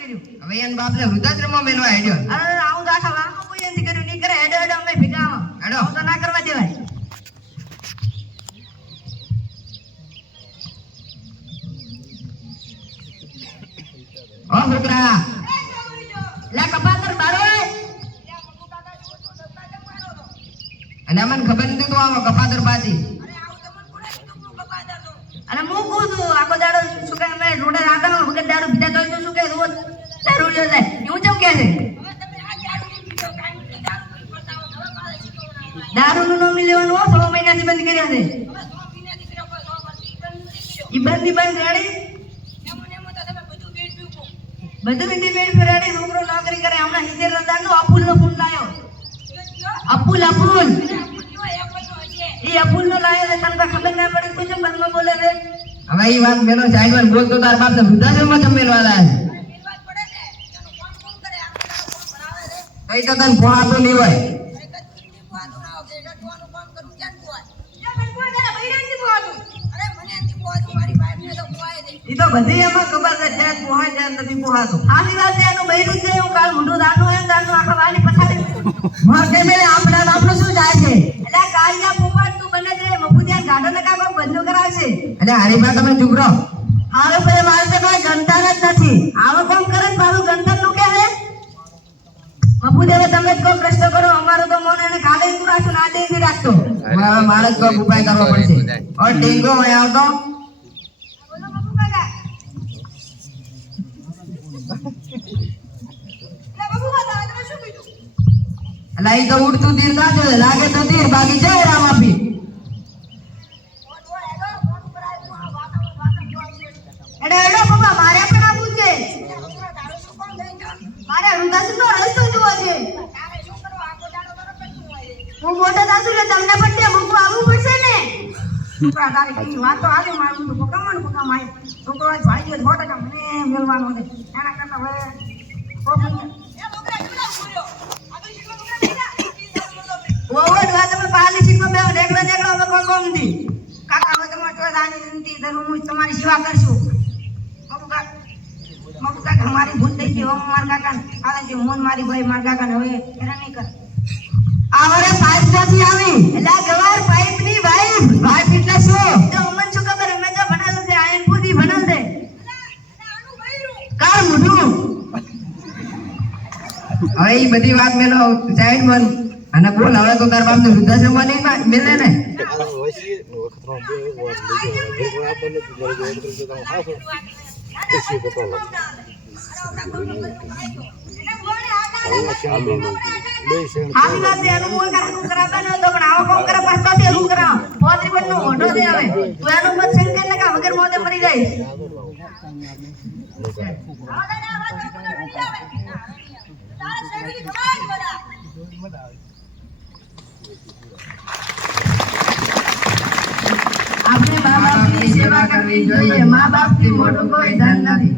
કર્યું. હવે એન બાપને વૃદ્ધાશ્રમમાં મેલવા હેડ્યો. અરે આવું તો આખા વારમાં કોઈ એનથી કર્યું નહીં કરે. હેડો હેડો અમે ભેગા આવો. હેડો. તો ના કરવા દેવાય. ઓ છોકરા લા કપાતર બારો અને અમને ખબર નથી તો આવો કપાતર પાછી. અને હું કહું છું આખો દાડો શું કે અમે રોડે આગળ વગર દાડો બીજા તો શું કે રોજ દારૂ લ્યો જાય એવું કેમ કે છે? દારૂનું નામ લેવાનું હો 6 મહિનાથી બંધ કર્યા છે. ઈ બંધ રેડી બધું વિધિ બેડ ફેરાડી છોકરો નોકરી કરે. હમણાં 70,000 નો અપુલનો ફોન લાયો. અપુલ ઈ અપુલનો લાયો છે. તને ખબર ના પડી તું કેમ બંધમાં બોલે છે? હવે ઈ વાત મેલો સાઈડ બોલતો તાર બાપને વૃદ્ધાશ્રમમાં જમ મેલવા લાય. કઈ તો તને પોહાતો નહીં હોય. ઈ તો બધી એમાં ખબર છે ત્યાં પોહાય ત્યાં નથી પોહાતો. આની વાત છે એનું બૈરું છે. હું કાલ મોઢું દાનું એમ દાનું આખા વાલી પછાડી મોઢે મેલે આપણા બાપનું શું જાય છે? એટલે કાળિયા પોપાટ તું બને છે મફુદિયા ગાડો ને કાકો બંધો કરાવશે. એટલે હરીબા તમે ચૂપ રહો. હાલો ભાઈ મારે તો કોઈ ગંતર જ નથી. આવો કોમ કરે મારું ગંતર નું કે હે મફુદેવ તમે જ કોઈ પ્રશ્ન કરો. અમારો તો મોને એને ગાડે તું રાખો ના દે નહીં રાખતો. હવે મારે જ કોઈ ઉપાય કરવો પડશે. ઓર ટીંગો અહીં આવતો. બોલો મફુ કાકા. એટલે ઈ તો ઉડતું તીર કાઢે લાગે તો તીર બાકી જય રામ આપી. એડે એડો બાબા મારે પણ આવું છે. મારે વૃદ્ધાશ્રમનો રસ્તો જોવો છે. હું મોટો થાશું એટલે તમને પણ તે મૂકવા આવવું પડશે ને. છોકરા તારી કઈ વાત તો આજે મારું તો પકામ આય છોકરો આજ ભાઈ 100% મને મેળવાનો છે. એના કરતા હવે ઓવર વાત તમે પાલી સીટમાં બેહો નેકળો અમે કોઈ કોમ નથી. કાકા હવે તમારે તો રાની વિનંતી ધરું હું તમારી સેવા કરશું. મગુ કાકા મારી ભૂલ થઈ ગઈ. હું મારા કાકા આવે છે મોન મારી ભાઈ મારા કાકા હવે હેરાન નહીં કર. આવરે પાઇપ નથી આવી. એટલે ગવાર પાઇપ ની વાઈફ પાઇપ એટલે શું? તો અમન શું ખબર અમે તો ભણેલ છે આયન પૂરી ભણેલ છે. કાર મોઢું. હવે ઈ બધી વાત મેલો સાઈડ માં અને બોલ હવે તો તાર બાપને વૃદ્ધાશ્રમમાં નહીં મેલે ને. આવી વાત એનું હું કરાવતા ન હતો પણ આવો કોમ કરે પાછો તે હું કરાવ. પોતરી બનનો મોઢો છે હવે. તું એનું મત સેન કરીને કે વગર મોતે મરી જાય. આપણે મા બાપની સેવા કરવી જોઈએ. મા બાપથી મોટું કોઈ ધન નથી.